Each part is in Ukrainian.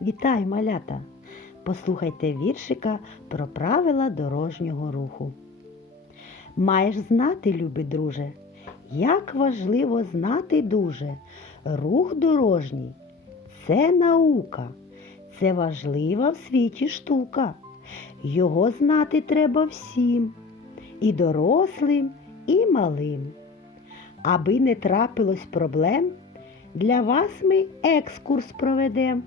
Вітаю, малята! Послухайте віршика про правила дорожнього руху. Маєш знати, любий друже, як важливо знати дуже. Рух дорожній це наука, це важлива в світі штука. Його знати треба всім, і дорослим, і малим. Аби не трапилось проблем, для вас ми екскурс проведем.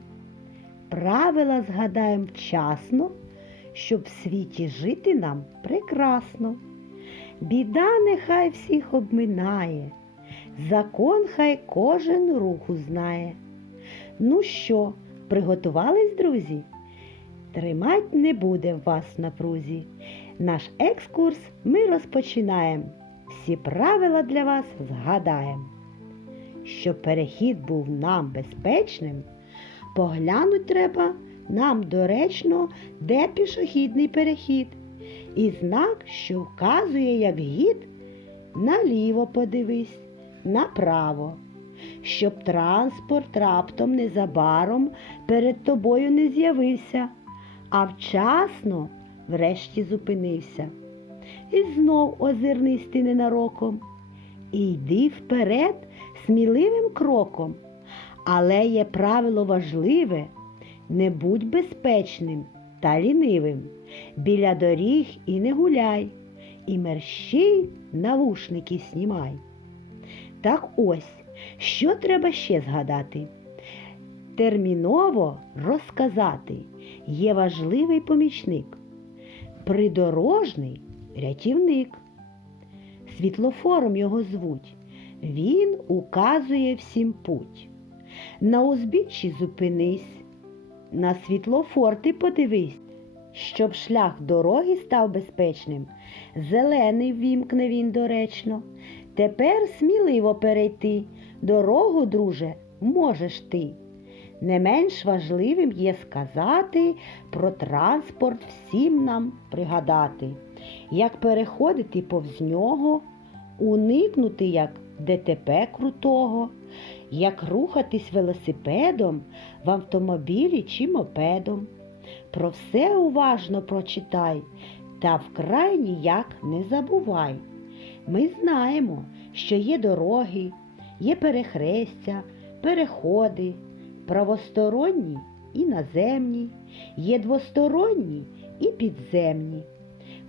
Правила згадаємо вчасно, щоб в світі жити нам прекрасно. Біда нехай всіх обминає, закон хай кожен руху знає. Ну що, приготувались, друзі? Тримать не буде вас в напрузі. Наш екскурс ми розпочинаємо. Всі правила для вас згадаємо. Щоб перехід був нам безпечним, поглянуть треба нам доречно, де пішохідний перехід. І знак, що вказує, як гід, наліво подивись, направо, щоб транспорт раптом незабаром перед тобою не з'явився, а вчасно врешті зупинився. І знов озирнись ти ненароком, і йди вперед сміливим кроком. Але є правило важливе не будь безпечним та лінивим. Біля доріг і не гуляй, і мерщій навушники снімай. Так ось, що треба ще згадати? Терміново розказати є важливий помічник, придорожний рятівник. Світлофором його звуть. Він указує всім путь. На узбіччі зупинись, на світлофор ти подивись, щоб шлях дороги став безпечним. Зелений ввімкне він доречно. Тепер сміливо перейти. Дорогу, друже, можеш ти. Не менш важливим є сказати про транспорт всім нам пригадати, як переходити повз нього, уникнути як ДТП крутого, як рухатись велосипедом в автомобілі чи мопедом. Про все уважно прочитай та вкрай ніяк не забувай. Ми знаємо, що є дороги, є перехрестя, переходи, правосторонні і наземні, є двосторонні і підземні.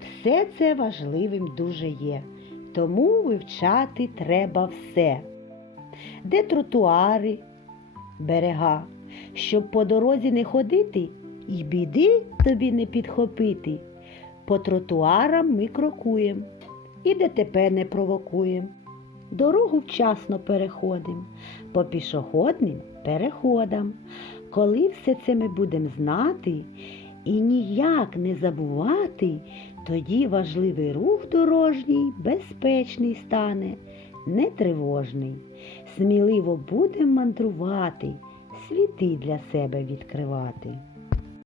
Все це важливим дуже є, тому вивчати треба все. Де тротуари, берега, щоб по дорозі не ходити і біди тобі не підхопити. По тротуарам ми крокуємо і ДТП не провокуємо. Дорогу вчасно переходимо, по пішохідним переходам. Коли все це ми будемо знати і ніяк не забувати, тоді важливий рух дорожній безпечний стане, нетривожний. Сміливо будем мандрувати, світи для себе відкривати.